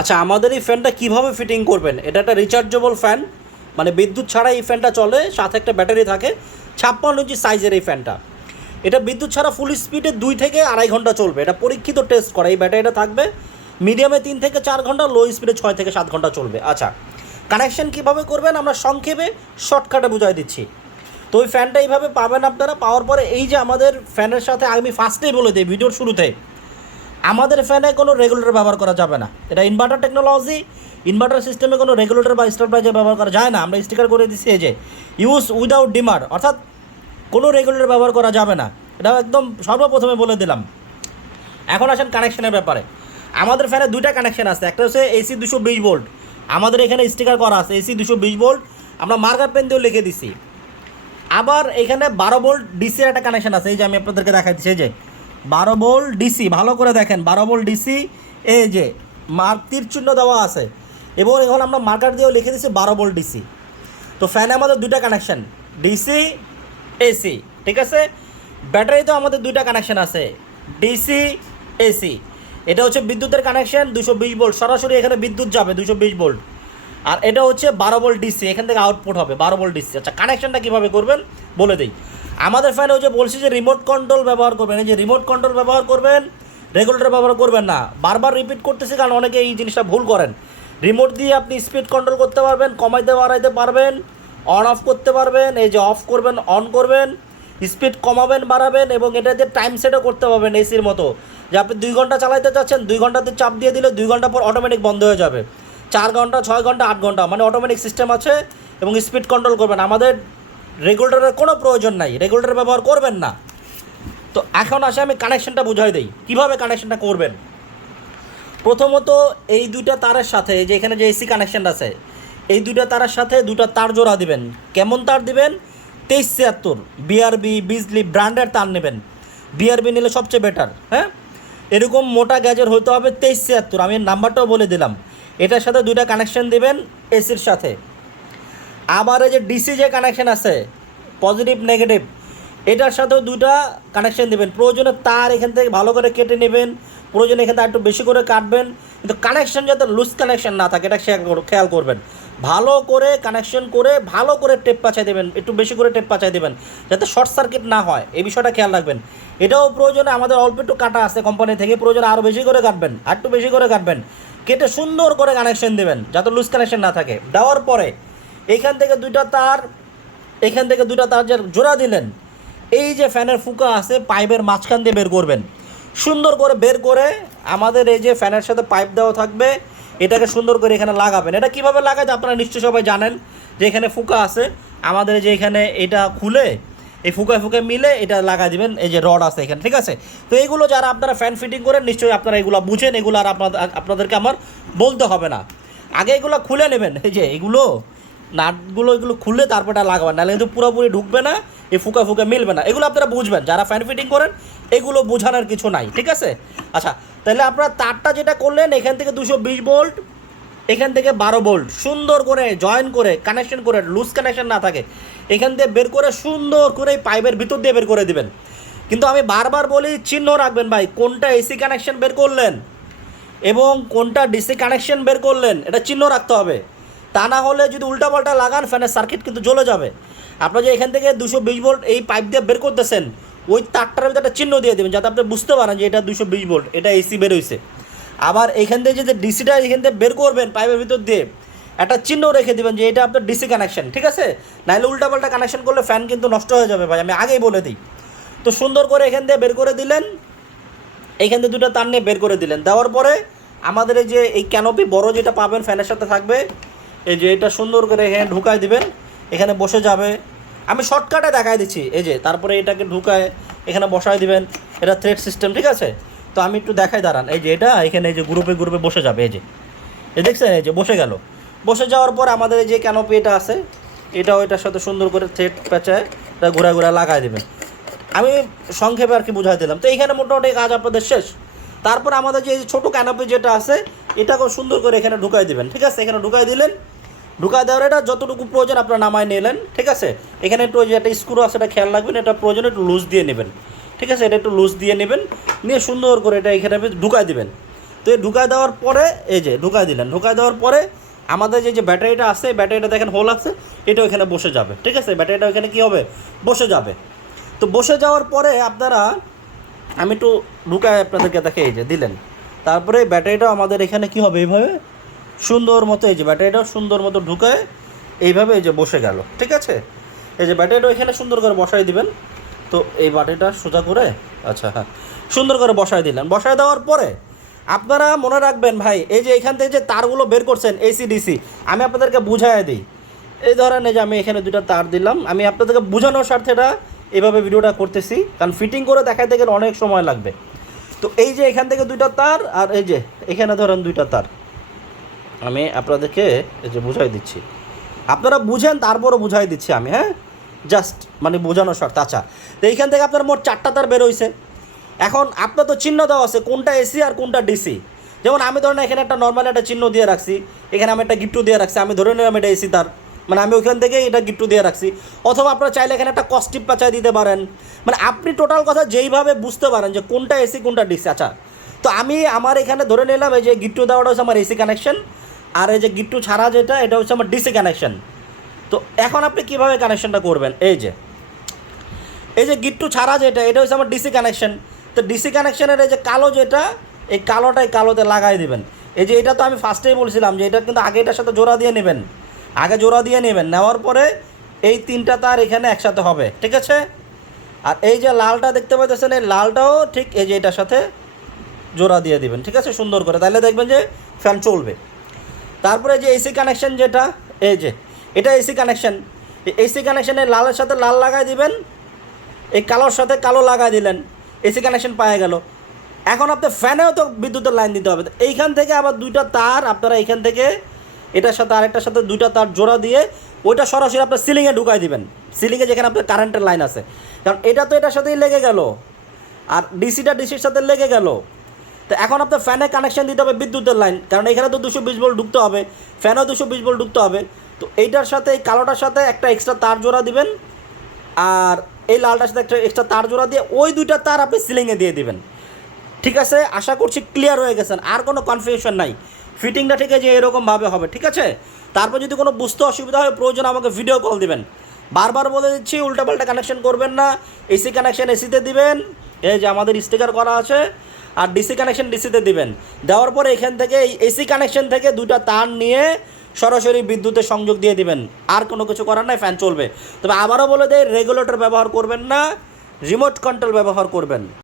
আচ্ছা, আমাদের এই ফ্যানটা কীভাবে ফিটিং করবেন? এটা একটা রিচার্জেবল ফ্যান, মানে বিদ্যুৎ ছাড়া এই ফ্যানটা চলে, সাথে একটা ব্যাটারি থাকে। 56 ইঞ্চি সাইজের এই ফ্যানটা, এটা বিদ্যুৎ ছাড়া ফুল স্পিডে 2 থেকে 2.5 ঘন্টা চলবে। এটা পরীক্ষিত টেস্ট করা। এই ব্যাটারিটা থাকবে মিডিয়ামে 3 থেকে 4 ঘন্টা, লো স্পিডে 6 থেকে 7 ঘন্টা চলবে। আচ্ছা, কানেকশন কীভাবে করবেন আমরা সংক্ষেপে শর্টকাটে বুঝাই দিচ্ছি। তো ওই ফ্যানটা এইভাবে পাবেন আপনারা। পাওয়ার পরে এই যে আমাদের ফ্যানের সাথে আমি ফার্স্টেই বলে দিই ভিডিওর শুরুতে, আমাদের ফ্যানে কোনো রেগুলেটর ব্যবহার করা যাবে না। এটা ইনভার্টার টেকনোলজি, ইনভার্টার সিস্টেমে কোনো রেগুলেটর বা স্টেবিলাইজার ব্যবহার করা যায় না। আমরা স্টিকার করে দিচ্ছি এই যে ইউজ উইদাউট ডিমার, অর্থাৎ কোনো রেগুলেটর ব্যবহার করা যাবে না। এটা একদম সর্বপ্রথমে বলে দিলাম। এখন আসেন কানেকশনের ব্যাপারে। আমাদের ফ্যানে 2টা কানেকশন আছে। একটা হচ্ছে এসি 220 ভোল্ট, আমাদের এখানে স্টিকার করা আছে এসি 220 ভোল্ট, আমরা মার্কার পেন দিয়েও লিখে দিছি। আবার এখানে 12 ভোল্ট ডিসির একটা কানেকশন আছে, এই যে আমি আপনাদেরকে দেখাই দিচ্ছি। এই যে 12 ভোল্ট ডিসি, ভালো করে দেখেন 12 ভোল্ট ডিসি, এই যে তীর চিহ্ন দেওয়া আছে, এবং এখন আমরা মার্কার দিয়েও লিখে দিচ্ছি 12 ভোল্ট ডিসি। তো ফ্যানে আমাদের 2টা কানেকশান, ডিসি এসি, ঠিক আছে। ব্যাটারিতেও আমাদের 2টা কানেকশান আছে, ডিসি এসি। এটা হচ্ছে বিদ্যুতের কানেকশান 220 ভোল্ট, সরাসরি এখানে বিদ্যুৎ যাবে 220 ভোল্ট। আর এটা হচ্ছে 12 ভোল্ট ডিসি, এখান থেকে আউটপুট হবে 12 ভোল্ট ডিসি। আচ্ছা, কানেকশানটা কীভাবে করবেন বলে দিই। আমাদের ফ্যানে ওই যে বলছি যে রিমোট কন্ট্রোল ব্যবহার করবেন, এই যে রিমোট কন্ট্রোল ব্যবহার করবেন, রেগুলেটর ব্যবহার করবেন না। বারবার রিপিট করতেছি কারণ অনেকে এই জিনিসটা ভুল করেন। রিমোট দিয়ে আপনি স্পিড কন্ট্রোল করতে পারবেন, কমাইতে বাড়াইতে পারবেন, অন অফ করতে পারবেন। এই যে অফ করবেন, অন করবেন, স্পিড কমাবেন বাড়াবেন, এবং এটা দিয়ে টাইম সেটও করতে পারবেন এসির মতো। যে আপনি 2 ঘন্টা চালাইতে চাচ্ছেন, 2 ঘন্টাতে চাপ দিয়ে দিলে 2 ঘন্টা পর অটোমেটিক বন্ধ হয়ে যাবে। 4 ঘন্টা, 6 ঘন্টা, 8 ঘন্টা, মানে অটোমেটিক সিস্টেম আছে, এবং স্পিড কন্ট্রোল করবেন। আমাদের রেগুলেটরের কোনো প্রয়োজন নাই, রেগুলেটর ব্যবহার করবেন না। তো এখন আসে আমি কানেকশনটা বুঝাই দিই কীভাবে কানেকশনটা করবেন। প্রথমত এই 2টা তারের সাথে, যে এখানে যে এসি কানেকশন আছে, এই 2টা তারের সাথে 2টা তার জোড়া দিবেন। কেমন তার দিবেন? 2376 বিআরবি বিজলি ব্র্যান্ডের তার নেবেন। বিআরবি নিলে সবচেয়ে বেটার। হ্যাঁ, এরকম মোটা গ্যাজের হইতে হবে 2376। আমি নাম্বারটাও বলে দিলাম। এটার সাথে 2টা কানেকশন দিবেন এসির সাথে। আবার এই যে ডিসি যে কানেকশন আছে, পজিটিভ নেগেটিভ, এটার সাথেও 2টা কানেকশন দেবেন। প্রয়োজনে তার এখান থেকে ভালো করে কেটে নেবেন, প্রয়োজনে এখান থেকে একটু বেশি করে কাটবেন, কিন্তু কানেকশন যাতে লুজ কানেকশন না থাকে এটা খেয়াল করবেন। ভালো করে কানেকশন করে ভালো করে টেপ পাচাই দেবেন, একটু বেশি করে টেপ পাচাই দেবেন, যাতে শর্ট সার্কিট না হয়, এই বিষয়টা খেয়াল রাখবেন। এটাও প্রয়োজনে আমাদের অল্প একটু কাটা আছে কোম্পানি থেকে, প্রয়োজনে আরও বেশি করে কাটবেন, আর একটু বেশি করে কাটবেন, কেটে সুন্দর করে কানেকশন দেবেন যাতে লুজ কানেকশন না থাকে। দেওয়ার পরে এইখান থেকে 2টা তার, এখান থেকে 2টা তার যে জোড়া দিলেন, এই যে ফ্যানের ফুকা আছে পাইপের মাঝখান দিয়ে বের করবেন। সুন্দর করে বের করে আমাদের এই যে ফ্যানের সাথে পাইপ দেওয়া থাকবে, এটাকে সুন্দর করে এখানে লাগাবেন। এটা কীভাবে লাগাতে আপনারা নিশ্চয়ই সবাই জানেন, যে এখানে ফুকা আছে আমাদের, যে এখানে এটা খুলে এই ফুকায় ফুকায় মিলে এটা লাগা দিবেন। এই যে রড আছে এখানে, ঠিক আছে। তো এইগুলো যারা আপনারা ফ্যান ফিটিং করেন নিশ্চয়ই আপনারা এগুলো বুঝেন, এগুলো আর আপনাদেরকে আমার বলতে হবে না। আগে এগুলো খুলে নেবেন, এই যে এগুলো নাটগুলো, এগুলো খুললে তারপর এটা লাগাবেন, নাহলে কিন্তু পুরোপুরি ঢুকবে না, এই ফুকা ফুকা মিলবে না। এগুলো আপনারা বুঝবেন যারা ফ্যান ফিটিং করেন, এগুলো বোঝানোর কিছু নাই, ঠিক আছে। আচ্ছা, তাহলে আপনারা তারটা যেটা করলেন, এখান থেকে 220 ভোল্ট, এখান থেকে 12 ভোল্ট, সুন্দর করে জয়েন করে কানেকশন করে, লুজ কানেকশন না থাকে, এখান দিয়ে বের করে সুন্দর করে এই পাইপের ভিতর দিয়ে বের করে দিবেন। কিন্তু আমি বারবার বলি, চিহ্ন রাখবেন ভাই, কোনটা এসি কানেকশন বের করলেন এবং কোনটা ডিসি কানেকশন বের করলেন, এটা চিহ্ন রাখতে হবে। তা না হলে যদি উল্টাপাল্টা লাগান, ফ্যানের সার্কিট কিন্তু জ্বলে যাবে। আপনার যে এখান থেকে 220 ভোল্ট এই পাইপ দিয়ে বের করতেছেন, ওই তারটার ভিতরে একটা চিহ্ন দিয়ে দেবেন, যাতে আপনি বুঝতে পারেন যে এটা 220 ভোল্ট, এটা এসি বের হয়েছে। আবার এইখান থেকে যে ডিসিটা এখান থেকে বের করবেন পাইপের ভিতর দিয়ে, একটা চিহ্ন রেখে দেবেন যে এটা আপনার ডিসি কানেকশন, ঠিক আছে। নাহলে উল্টাপাল্টা কানেকশন করলে ফ্যান কিন্তু নষ্ট হয়ে যাবে ভাই, আমি আগেই বলে দিই। তো সুন্দর করে এখান দিয়ে বের করে দিলেন, এইখান থেকে 2টা তার নিয়ে বের করে দিলেন। দেওয়ার পরে আমাদের এই যে এই ক্যানোপি বড় যেটা পাবেন ফ্যানের সাথে থাকবে, এই যে এটা সুন্দর করে এখানে ঢুকায় দিবেন, এখানে বসে যাবে। আমি শর্টকাটে দেখাই দিচ্ছি। এই যে তারপরে এটাকে ঢুকায় এখানে বসায় দিবেন, এটা থ্রেড সিস্টেম, ঠিক আছে। তো আমি একটু দেখাই, দাঁড়ান। এই যে এটা এখানে এই যে গ্রুপে গ্রুপে বসে যাবে, এই যে দেখছেন, এই যে বসে গেল। বসে যাওয়ার পর আমাদের এই যে ক্যানোপি এটা আছে, এটাও এটার সাথে সুন্দর করে থ্রেড পেঁচায় এটা ঘুরা ঘুরা লাগাই দেবেন। আমি সংক্ষেপে আর কি বুঝাই দিলাম। তো এইখানে মোটামুটি কাজ আপনাদের শেষ। তারপর আমাদের যে ছোটো ক্যানোপি যেটা আছে, এটাকেও সুন্দর করে এখানে ঢুকাই দেবেন, ঠিক আছে। এখানে ঢুকাই দিলেন, ঢুকাই দেওয়ার এটা যতটুকু প্রয়োজন আপনার নামায় নিলেন, ঠিক আছে। এখানে একটু যে একটা স্ক্রু আছে এটা খেয়াল রাখবেন, এটা প্রয়োজন একটু লুজ দিয়ে নেবেন, ঠিক আছে। এটা একটু লুজ দিয়ে নেবেন, নিয়ে সুন্দর করে এটা এখানে ঢুকাই দেবেন। তো এই ঢুকায় দেওয়ার পরে এই যে ঢুকায় দিলেন, ঢুকায় দেওয়ার পরে আমাদের যে ব্যাটারিটা আছে, ব্যাটারিটা দেখেন হোল আছে, এটা ওখানে বসে যাবে। ঠিক আছে, ব্যাটারিটা ওখানে কী হবে, বসে যাবে। তো বসে যাওয়ার পরে আপনারা, আমি একটু ঢুকায় আপনাদেরকে দেখে, এই যে দিলেন, তারপরে ব্যাটারিটাও আমাদের এখানে কী হবে, এইভাবে সুন্দর মতো, এই যে ব্যাটারিটাও সুন্দর মতো ঢুকায় এইভাবে এই যে বসে গেল। ঠিক আছে, এই যে ব্যাটারিটা এখানে সুন্দর করে বসাই দিবেন। তো এই ব্যাটারিটা সোজা করে, আচ্ছা হ্যাঁ, সুন্দর করে বসাই দিলেন। বসায় দেওয়ার পরে আপনারা মনে রাখবেন ভাই, এই যে এখান থেকে যে তারগুলো বের করছেন এসি ডিসি, আমি আপনাদেরকে বুঝাই দিই। এই ধরেন এই যে আমি এখানে দুটো তার দিলাম, আমি আপনাদেরকে বোঝানোর স্বার্থে এটা এভাবে ভিডিওটা করতেছি, কারণ ফিটিং করে দেখাইতে গেলে অনেক সময় লাগবে। তো এই যে এখান থেকে দুইটা তার, আর এই যে এখানে ধরেন দুইটা তার, আমি আপনাদেরকে এই যে বুঝাই দিচ্ছি, আপনারা বুঝেন তারপরও বুঝাই দিচ্ছি আমি, হ্যাঁ, জাস্ট মানে বোঝানোর শর্ত। আচ্ছা, তো এইখান থেকে আপনার মোট 4টা তার বেরোইছে। এখন আপনার তো চিহ্ন দেওয়া আছে কোনটা এসি আর কোনটা ডিসি। যেমন আমি ধরেন এখানে একটা নর্মাল একটা চিহ্ন দিয়ে রাখছি, এখানে আমি একটা গিফটও দিয়ে রাখছি, আমি ধরে নিলাম এটা এসি তার, মানে আমি ওইখান থেকে এটা গিফটও দিয়ে রাখছি। অথবা আপনারা চাইলে এখানে একটা কস্টিপ পাচাই দিতে পারেন, মানে আপনি টোটাল কথা যেইভাবে বুঝতে পারেন যে কোনটা এসি কোনটা ডিসি। আচ্ছা, তো আমি আমার এখানে ধরে নিলাম এই যে গিফটও দেওয়াটা হচ্ছে আমার এসি কানেকশন, আর এই যে গিফটও ছাড়া যেটা এটা হচ্ছে আমার ডিসি কানেকশন। তো এখন আপনি কীভাবে কানেকশনটা করবেন, এই যে গিট্টু ছাড়া যেটা এটা হচ্ছে আমার ডিসি কানেকশন। তো ডিসি কানেকশনের এই যে কালো যেটা, এই কালোটাই কালোতে লাগাই দেবেন। এই যে এটা তো আমি ফার্স্টেই বলছিলাম যে এটা কিন্তু আগে এটার সাথে জোড়া দিয়ে নেবেন, আগে জোড়া দিয়ে নেবেন, নেওয়ার পরে এই 3টা তার এখানে একসাথে হবে। ঠিক আছে, আর এই যে লালটা দেখতে পাচ্ছেন, এই লালটাও ঠিক এই যে এটার সাথে জোড়া দিয়ে দিবেন। ঠিক আছে, সুন্দর করে, তাহলে দেখবেন যে ফ্যান চলবে। তারপরে যে এসি কানেকশন যেটা, এই যে এটা এসি কানেকশন, এসি কানেকশানে লালের সাথে লাল লাগাই দিবেন, এই কালোর সাথে কালো লাগাই দিলেন, এসি কানেকশন পাওয়া গেল। এখন আপনার ফ্যানেও তো বিদ্যুতের লাইন দিতে হবে। এইখান থেকে আবার 2টা তার আপনারা এইখান থেকে এটার সাথে আরেকটার সাথে 2টা তার জোড়া দিয়ে ওইটা সরাসরি আপনার সিলিংয়ে ঢুকাই দিবেন, সিলিংয়ে যেখানে আপনার কারেন্টের লাইন আছে। কারণ এটা তো এটার সাথেই লেগে গেল, আর ডিসিটা ডিসির সাথে লেগে গেল। তো এখন আপনার ফ্যানে কানেকশন দিতে হবে বিদ্যুতের লাইন, কারণ এখানে তো 220 ভোল্ট ঢুকতে হবে, ফ্যানেও 220 ভোল্ট ঢুকতে হবে। তো এইটার সাথে এই কালোটার সাথে একটা এক্সট্রা তার জোড়া দিবেন, আর এই লালটার সাথে একটা এক্সট্রা তার জোড়া দিয়ে ওই 2টা তার আপনি সিলিংয়ে দিয়ে দিবেন। ঠিক আছে, আশা করছি ক্লিয়ার হয়ে গেছেন, আর কোনো কনফিউশন নাই। ফিটিংটা ঠিক আছে এরকমভাবে হবে। ঠিক আছে, তারপর যদি কোনো বুঝতে অসুবিধা হয় প্রয়োজন আমাকে ভিডিও কল দিবেন। বারবার বলে দিচ্ছি, উল্টাপাল্টা কানেকশন করবেন না। এসি কানেকশন এসিতে দিবেন, এই যে আমাদের স্টিকার করা আছে, আর ডিসি কানেকশন ডিসিতে দিবেন। দেওয়ার পরে এখান থেকে এই এসি কানেকশন থেকে 2টা তার নিয়ে সরাসরি বিদ্যুতের সংযোগ দিয়ে দিবেন, আর কোনো কিছু করার নাই, ফ্যান চলবে। তবে আবারও বলে দেয়, রেগুলেটর ব্যবহার করবেন না, রিমোট কন্ট্রোল ব্যবহার করবেন।